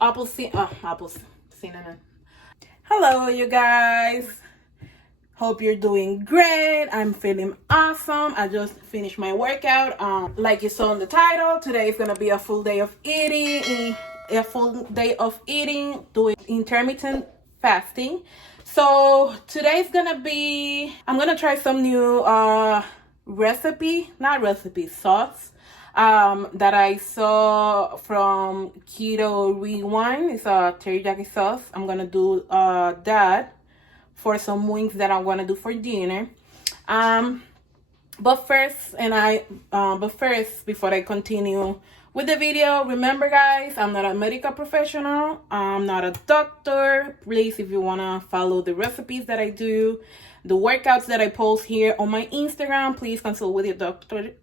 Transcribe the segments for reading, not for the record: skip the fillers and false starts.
apple cinnamon. Hello, you guys. Hope you're doing great. I'm feeling awesome. I just finished my workout. Like you saw in the title, today is gonna be a full day of eating. Doing intermittent fasting. So today's gonna be, I'm gonna try some new sauce that I saw from Keto Rewind. It's a teriyaki sauce. I'm gonna do that for some wings that I'm gonna do for dinner. But first, before I continue with the video, remember guys, I'm not a medical professional. I'm not a doctor. Please, if you wanna follow the recipes that I do, the workouts that I post here on my Instagram, please consult with your doctor.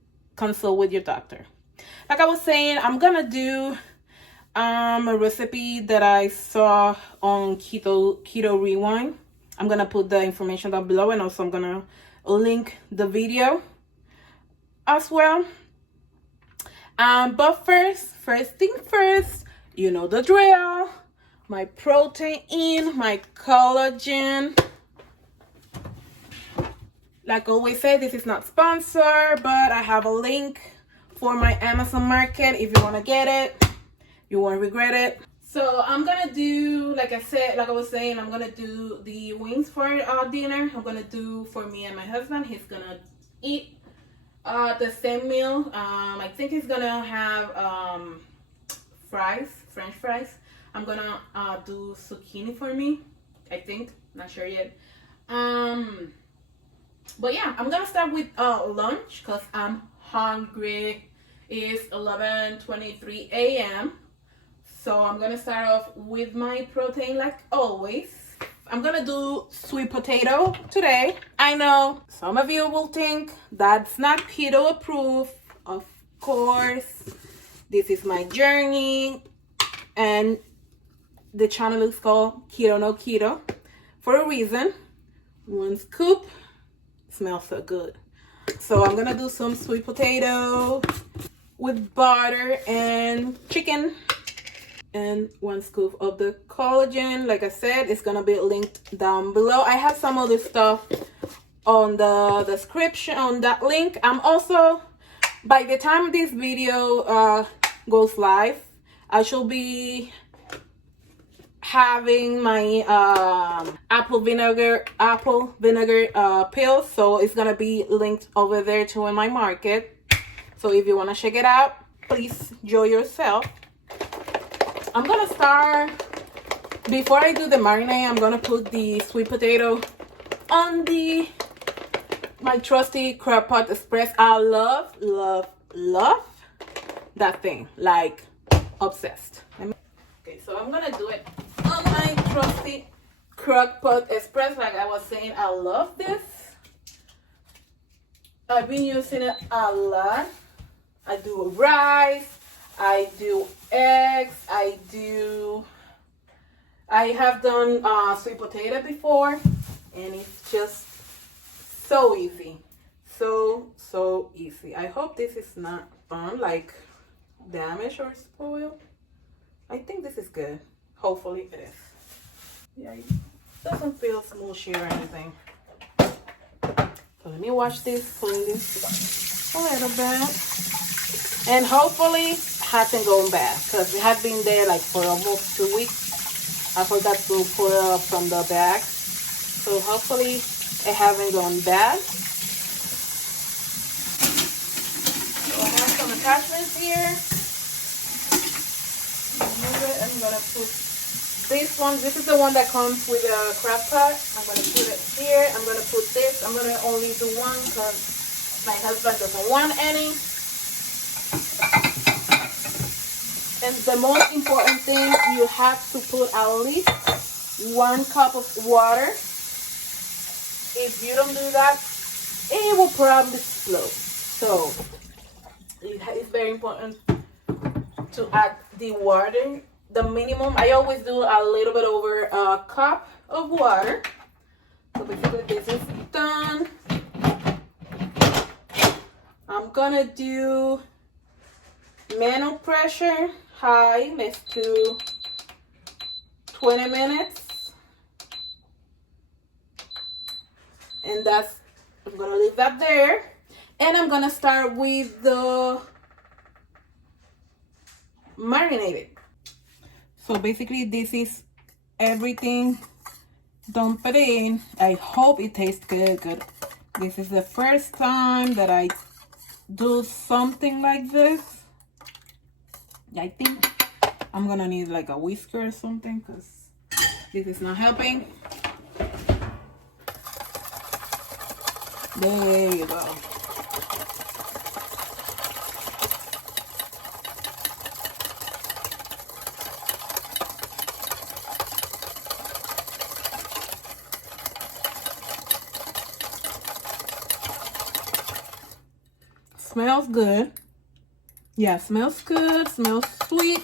Like I was saying, I'm gonna do a recipe that I saw on Keto Rewind. I'm gonna put the information down below, and also I'm gonna link the video as well. But first thing first, you know the drill. My protein, my collagen. Like I always say, this is not sponsored, but I have a link for my Amazon Market if you want to get it. You won't regret it. So I'm gonna do, like I was saying, I'm gonna do the wings for dinner. I'm gonna do for me and my husband. He's gonna eat the same meal. I think he's gonna have French fries. I'm gonna do zucchini for me. I think, not sure yet. But yeah, I'm gonna start with lunch because I'm hungry. It's 11:23 a.m. So I'm gonna start off with my protein like always. I'm gonna do sweet potato today. I know some of you will think that's not keto approved. Of course, this is my journey, and the channel is called Ketonotketo for a reason. One scoop smells so good. So I'm gonna do some sweet potato with butter and chicken, and 1 scoop of the collagen. Like I said, it's gonna be linked down below. I have some other stuff on the description on that link. I'm also, by the time this video goes live, I should be having my apple vinegar pills, so it's gonna be linked over there too in my market. So if you want to check it out, please enjoy yourself. I'm gonna start, before I do the marinade, I'm gonna put the sweet potato on my trusty crock pot express. I love that thing, like obsessed. Okay, so I'm gonna do it on my trusty crock pot express. Like I was saying, I love this. I've been using it a lot. I do rice, I do eggs, I have done sweet potato before, and it's just so easy. So easy. I hope this is not like damaged or spoiled. I think this is good. Hopefully it is. Yeah, it doesn't feel smushy or anything. So let me wash this, clean this a little bit. And hopefully it hasn't gone bad, because it has been there like for almost 2 weeks. I forgot to pull it up from the bag. So hopefully it hasn't gone bad. So I have some attachments here. I'm gonna put this one. This is the one that comes with a crock pot. I'm gonna put it here. I'm gonna put this. I'm gonna only do one because my husband doesn't want any. And the most important thing, you have to put at least 1 cup of water. If you don't do that, it will probably explode. So it's very important to add the water, the minimum. I always do a little bit over a cup of water. So basically this is done. I'm gonna do manual pressure high next to 20 minutes. And I'm gonna leave that there. And I'm gonna start with the marinated. So basically this is everything. Dump it in. I hope it tastes good. This is the first time that I do something like this. I think I'm gonna need like a whisker or something because this is not helping. There you go. Smells good. Yeah, smells good. Smells sweet.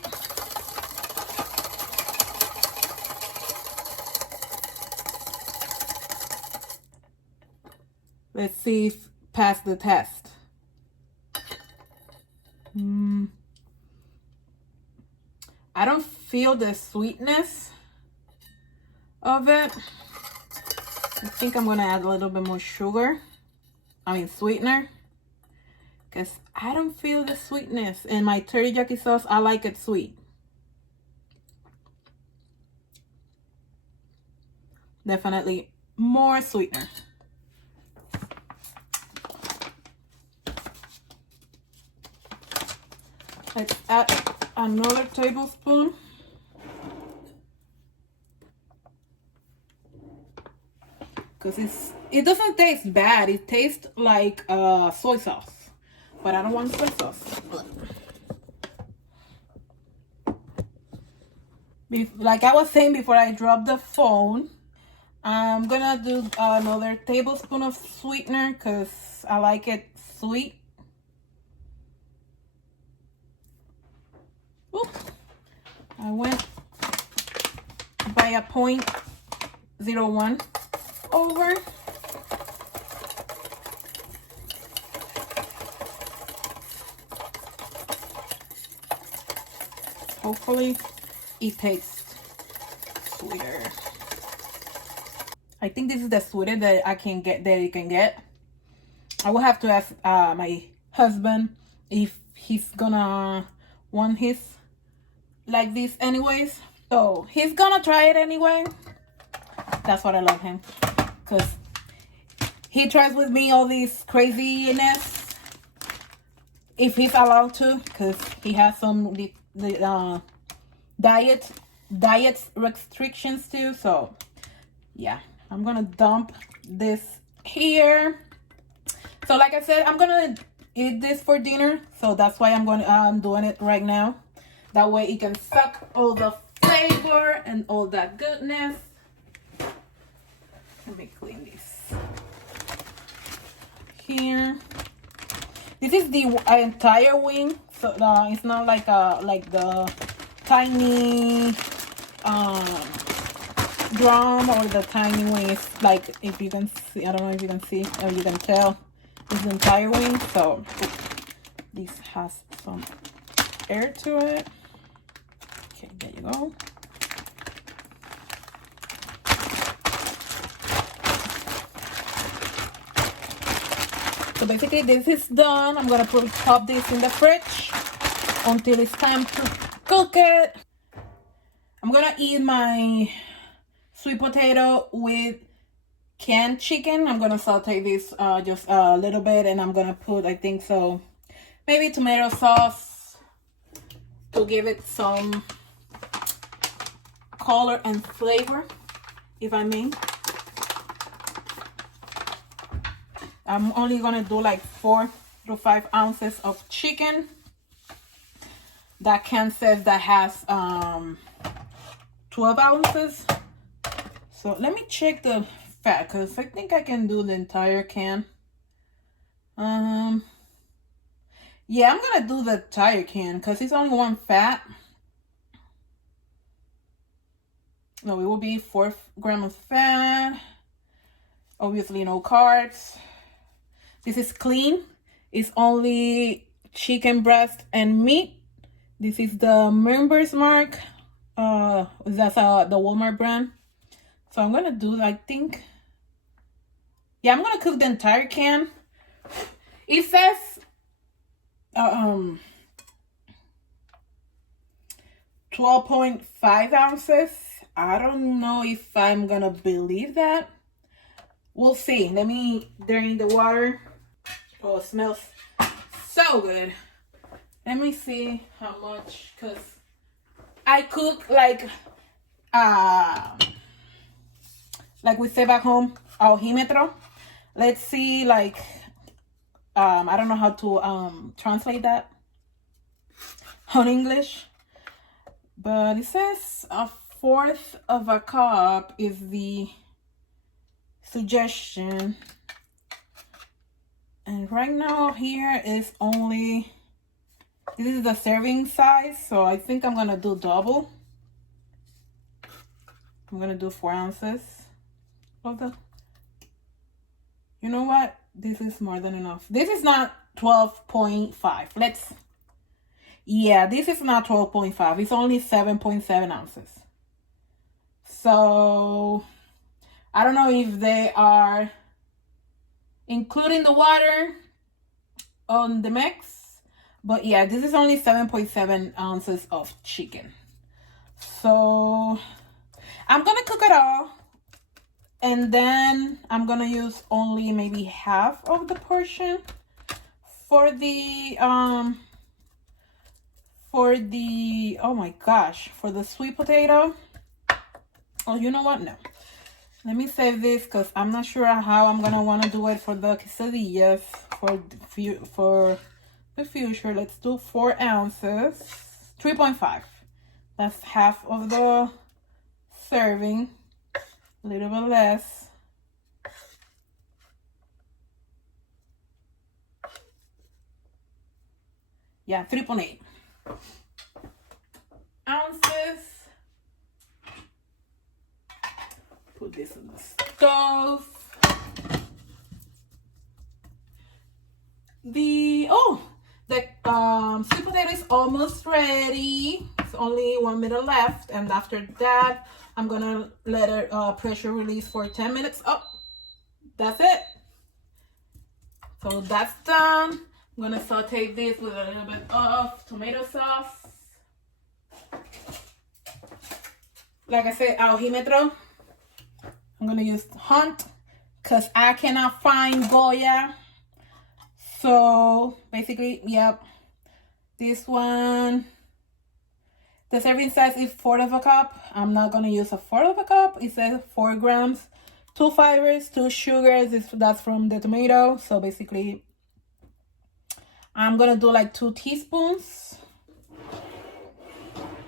Let's see if pass the test. I don't feel the sweetness of it. I think I'm gonna add a little bit more sugar. I mean sweetener. Because I don't feel the sweetness. In my teriyaki sauce, I like it sweet. Definitely more sweetener. Let's add another tablespoon. Because it doesn't taste bad. It tastes like soy sauce. But I don't want soy sauce. Like I was saying before I dropped the phone, I'm gonna do another tablespoon of sweetener because I like it sweet. Oops. I went by a 0.01 over. Hopefully it tastes sweeter. I think this is the sweetest that I can get, that you can get. I will have to ask my husband if he's gonna want his like this anyways. So he's gonna try it anyway. That's what I love him, because he tries with me all this craziness if he's allowed to, because he has some diet restrictions too. So yeah, I'm gonna dump this here. So like I said, I'm gonna eat this for dinner, so that's why I'm doing it right now. That way it can suck all the flavor and all that goodness. Let me clean this here. This is the entire wing, so it's not like the tiny drum or the tiny wing. It's like, if you can see, I don't know if you can see or you can tell, it's the entire wing. So this has some air to it. Okay, there you go. So basically this is done. I'm gonna pop this in the fridge until it's time to cook it. I'm gonna eat my sweet potato with canned chicken. I'm gonna saute this just a little bit, and I'm gonna put, I think so, maybe tomato sauce to give it some color and flavor, if I may. I'm only gonna do like 4 to 5 ounces of chicken. That can says that has 12 ounces. So let me check the fat, because I think I can do the entire can. Yeah, I'm gonna do the entire can because it's only 1 fat. No, it will be 4 grams of fat. Obviously no carbs. This is clean. It's only chicken breast and meat. This is the Members Mark That's the Walmart brand. So I'm gonna do, I think, yeah, I'm gonna cook the entire can. It says 12.5 ounces. I don't know if I'm gonna believe that. We'll see. Let me drain the water. Oh, it smells so good. Let me see how much, because I cook like we say back home, aljímetro. Let's see, like, I don't know how to translate that on English, but it says a fourth of a cup is the suggestion. And right now here is only, this is the serving size, so I think I'm gonna do double. I'm gonna do 4 ounces of the, you know what? This is more than enough. This is not 12.5. Yeah, this is not 12.5. It's only 7.7 ounces. So I don't know if they are including the water on the mix, but yeah, this is only 7.7 ounces of chicken. So I'm gonna cook it all, and then I'm gonna use only maybe half of the portion for the oh my gosh, for the sweet potato. Oh, you know what? No, let me save this because I'm not sure how I'm gonna want to do it for the quesadillas for the future. Let's do 4 ounces, 3.5. That's half of the serving, a little bit less. Yeah, 3.8 ounces. Put this on the stove. The sweet potato is almost ready. It's only 1 minute left, and after that I'm gonna let it pressure release for 10 minutes. Oh, that's it. So that's done. I'm gonna saute this with a little bit of tomato sauce. Like I said, aljímetro. I'm gonna use Hunt because I cannot find Goya. So basically, yep, this one, the serving size is 1/4 of a cup. I'm not gonna use a 1/4 of a cup. It says 4 grams, 2 fibers, 2 sugars. That's from the tomato. So basically, I'm gonna do like 2 teaspoons.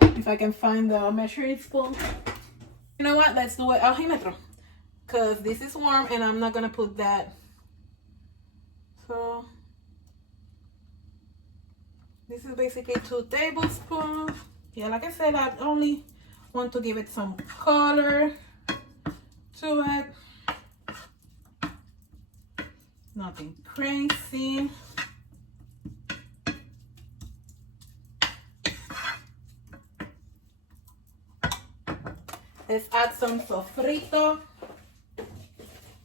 If I can find the measuring spoon. You know what? Let's do it aljímetro, because this is warm and I'm not gonna put that. So this is basically 2 tablespoons. Yeah, like I said, I only want to give it some color to it. Nothing crazy. Let's add some sofrito.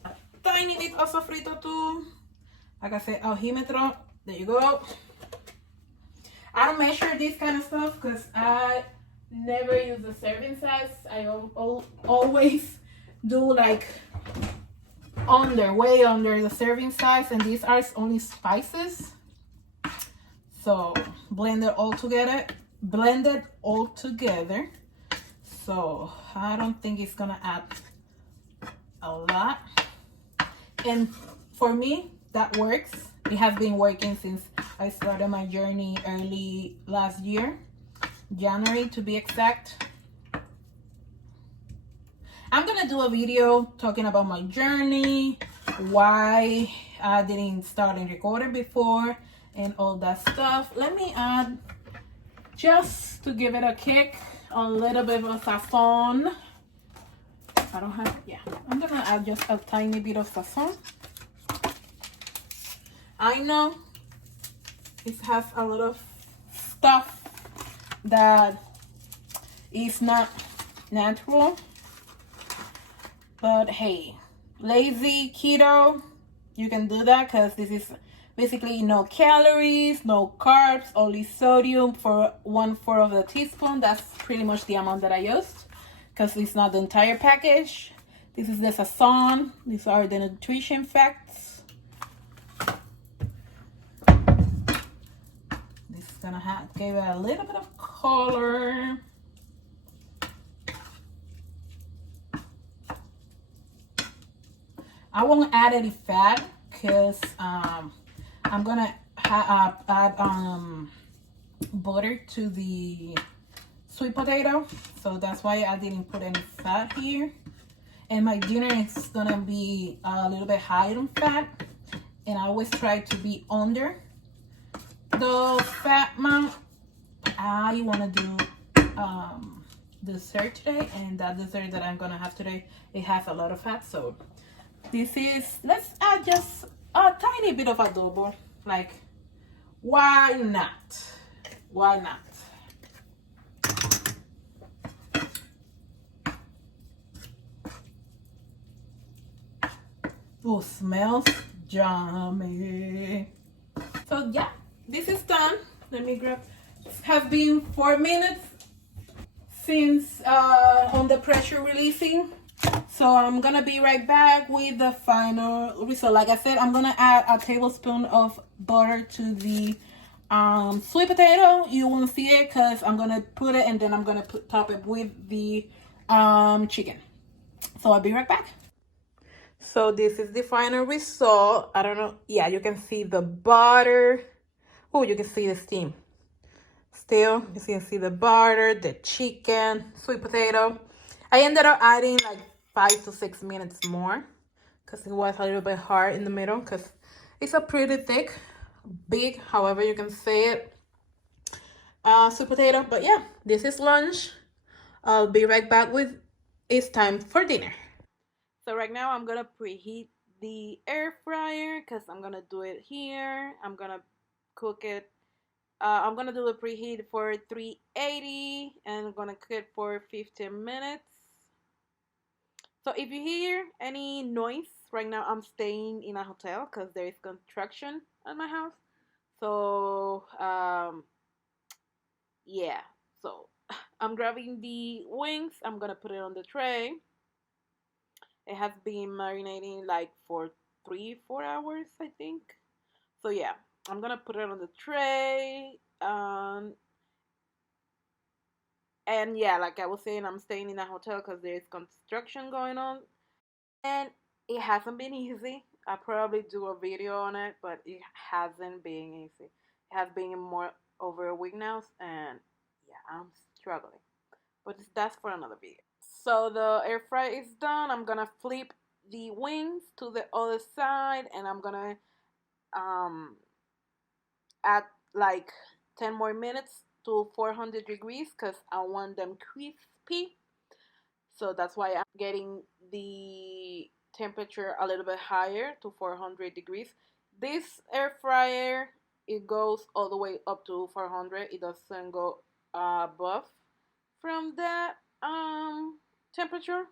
A tiny bit of sofrito too. Like I said, aljímetro. There you go. I don't measure this kind of stuff because I never use the serving size. I always do like way under the serving size, and these are only spices. So blend it all together. So I don't think it's gonna add a lot. And for me, that works. It has been working since I started my journey early last year, January to be exact. I'm gonna do a video talking about my journey, why I didn't start and record it before, and all that stuff. Let me add, just to give it a kick, a little bit of sazon. I don't have, yeah, I'm gonna add just a tiny bit of sazon. I know it has a lot of stuff that It's not natural, but hey, lazy keto, you can do that because this is basically no calories, no carbs, only sodium for 1/4 of the teaspoon. That's pretty much the amount that I used because it's not the entire package. This is the sazon. These are the nutrition facts. This is gonna give it a little bit of color. I won't add any fat because I'm gonna add butter to the sweet potato, so that's why I didn't put any fat here. And my dinner is gonna be a little bit high on fat, and I always try to be under the fat amount. I want to do dessert today, and that dessert that I'm gonna have today, it has a lot of fat, so this is, let's add just a tiny bit of adobo. Like, why not? Why not? Oh, smells yummy. So yeah, this is done. Let me grab. It has been 4 minutes since on the pressure releasing. So I'm gonna be right back with the final result. Like I said, I'm gonna add a tablespoon of butter to the sweet potato. You won't see it because I'm gonna put it and then I'm gonna top it with the chicken. So I'll be right back. So this is the final result. I don't know. Yeah, you can see the butter. Oh, you can see the steam. Still, you can see the butter, the chicken, sweet potato. I ended up adding like 5 to 6 minutes more because it was a little bit hard in the middle because it's a pretty thick, big, however you can say it, sweet potato. But yeah, this is lunch. I'll be right back with it's time for dinner. So right now I'm gonna preheat the air fryer because I'm gonna do it here. I'm gonna cook it. I'm gonna do the preheat for 380 and I'm gonna cook it for 15 minutes. So if you hear any noise, right now I'm staying in a hotel because there is construction at my house. So yeah, so I'm grabbing the wings. I'm gonna put it on the tray. It has been marinating like for 3-4 hours, I think. So yeah, I'm gonna put it on the tray. And yeah, like I was saying, I'm staying in a hotel because there's construction going on. And it hasn't been easy. I'll probably do a video on it, but it hasn't been easy. It has been more over a week now, and yeah, I'm struggling. But that's for another video. So the air fry is done. I'm gonna flip the wings to the other side, and I'm gonna um add like 10 more minutes to 400 degrees because I want them crispy. So that's why I'm getting the temperature a little bit higher to 400 degrees. This air fryer, it goes all the way up to 400. It doesn't go above from that temperature.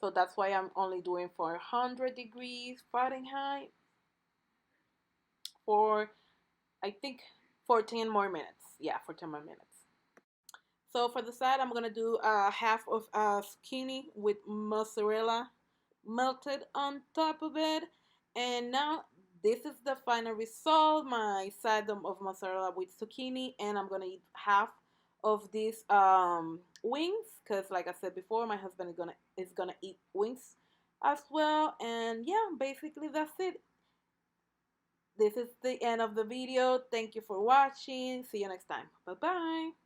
So that's why I'm only doing 400 degrees Fahrenheit for, I think, 14 more minutes. Yeah, 14 more minutes. So for the side, I'm gonna do half of zucchini with mozzarella melted on top of it. And now this is the final result. My side of mozzarella with zucchini, and I'm gonna eat half of these wings because, like I said before, my husband is gonna eat wings as well. And yeah, basically that's it. This is the end of the video. Thank you for watching. See you next time. Bye bye.